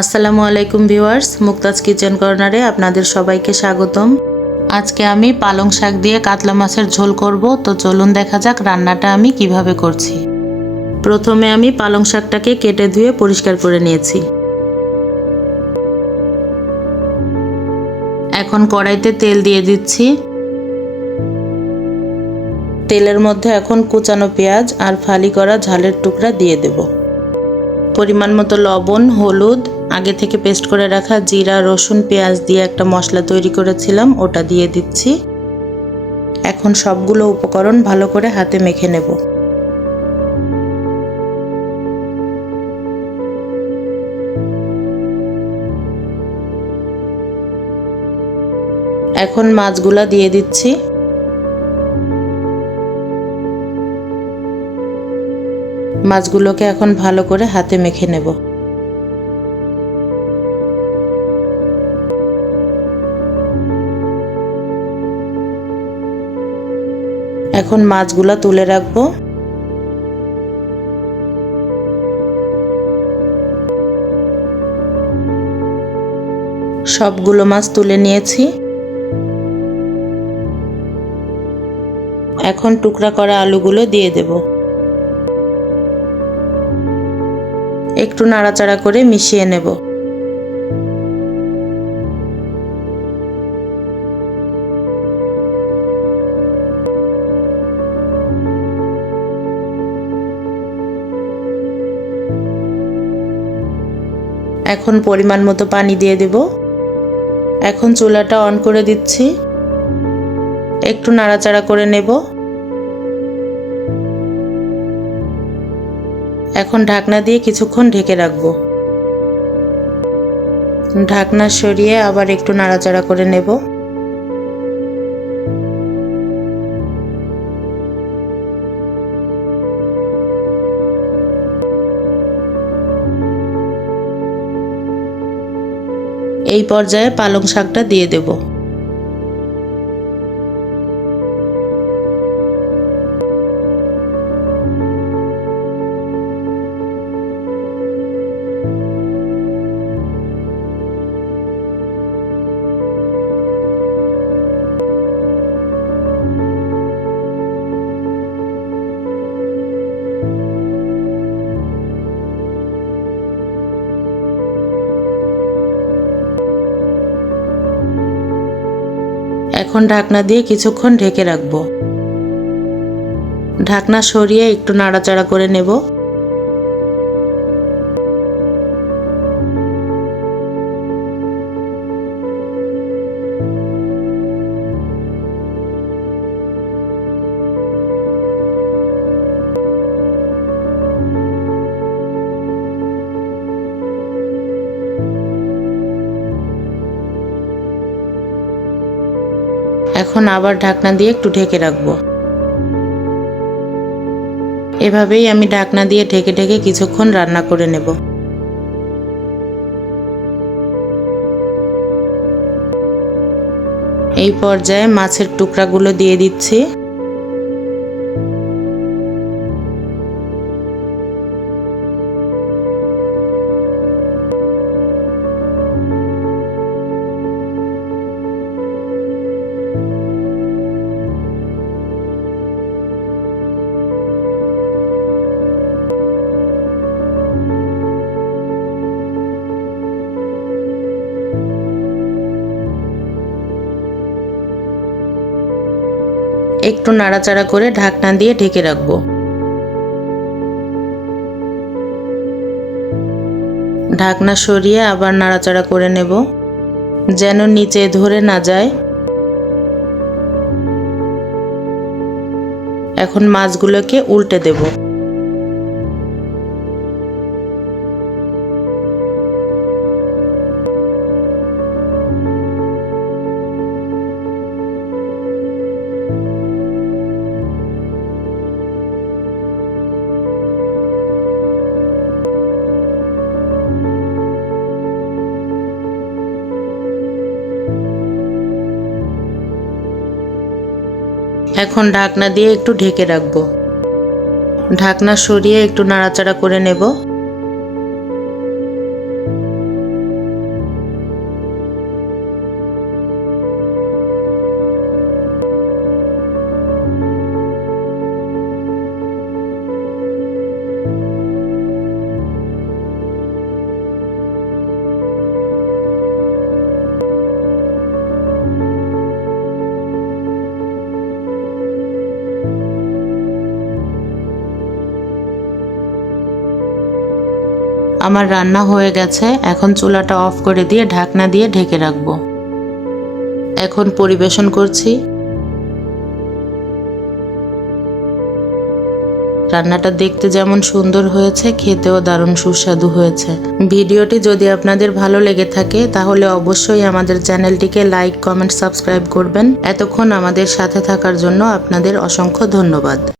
আসসালামু আলাইকুম viewers, Mukta's kitchen কর্নারে আপনাদের সবাইকে স্বাগতম। আজকে আমি পালং শাক দিয়ে কাতলা মাছের ঝোল করব, তো চলুন দেখা যাক রান্নাটা আমি কীভাবে করছি। প্রথমে আমি পালং শাকটাকে কেটে ধুয়ে পরিষ্কার করে নিয়েছি। এখন কড়াইতে তেল দিয়ে দিচ্ছি। তেলের মধ্যে এখন কুচানো পেঁয়াজ আর ফালি করা ঝালের টুকরা দিয়ে দেব। পরিমাণ মতো লবণ, হলুদ আগে থেকে পেস্ট করে রাখা জিরা, রসুন, পেঁয়াজ দিয়ে একটা মশলা তৈরি করেছিলাম, ওটা দিয়ে দিচ্ছি। এখন সবগুলো উপকরণ ভালো করে হাতে মেখে নেব। এখন মাছগুলা দিয়ে দিচ্ছি। মাছগুলোকে এখন ভালো করে হাতে মেখে নেব। এখন মাছগুলো তুলে রাখব। সবগুলো মাছ তুলে নিয়েছি। এখন টুকরা করা আলুগুলো দিয়ে দেব। একটু নাড়াচাড়া করে মিশিয়ে নেব। এখন পরিমাণ মতো পানি দিয়ে দেব। এখন চুলাটা অন করে দিচ্ছি। একটু নাড়াচাড়া করে নেব। এখন ঢাকনা দিয়ে কিছুক্ষণ ঢেকে রাখব। ঢাকনা সরিয়ে আবার একটু নাড়াচাড়া করে নেব। এই পর্যায়ে পালং শাকটা দিয়ে দেব। এখন ঢাকনা দিয়ে কিছুক্ষণ ঢেকে রাখব। ঢাকনা সরিয়ে একটু নাড়াচাড়া করে নেব। এখন আবার ঢাকনা দিয়ে একটু ঢেকে রাখব। এভাবেই আমি ঢাকনা দিয়ে ঢেকে ঢেকে কিছুক্ষণ রান্না করে নেব। এই পর্যায়ে মাছের টুকরাগুলো দিয়ে দিচ্ছি। একটু নাড়াচাড়া করে ঢাকনা দিয়ে ঢেকে রাখব। ঢাকনা সরিয়ে আবার নাড়াচাড়া করে নেব, যেন নিচে ধরে না যায়। এখন মাছগুলোকে উল্টে দেব। এখন ঢাকনা দিয়ে একটু ঢেকে রাখব। ঢাকনা সরিয়ে একটু নাড়াচাড়া করে নেব। আমার রান্না হয়ে গেছে, এখন চুলাটা অফ করে দিয়ে ঢাকনা দিয়ে ঢেকে রাখব। এখন পরিবেশন করছি। রান্নাটা দেখতে যেমন সুন্দর হয়েছে, খেতেও দারুণ সুস্বাদু হয়েছে। ভিডিওটি যদি আপনাদের ভালো লেগে থাকে, তাহলে অবশ্যই আমাদের চ্যানেলটিকে লাইক, কমেন্ট, সাবস্ক্রাইব করবেন। এতক্ষণ আমাদের সাথে থাকার জন্য আপনাদের অসংখ্য ধন্যবাদ।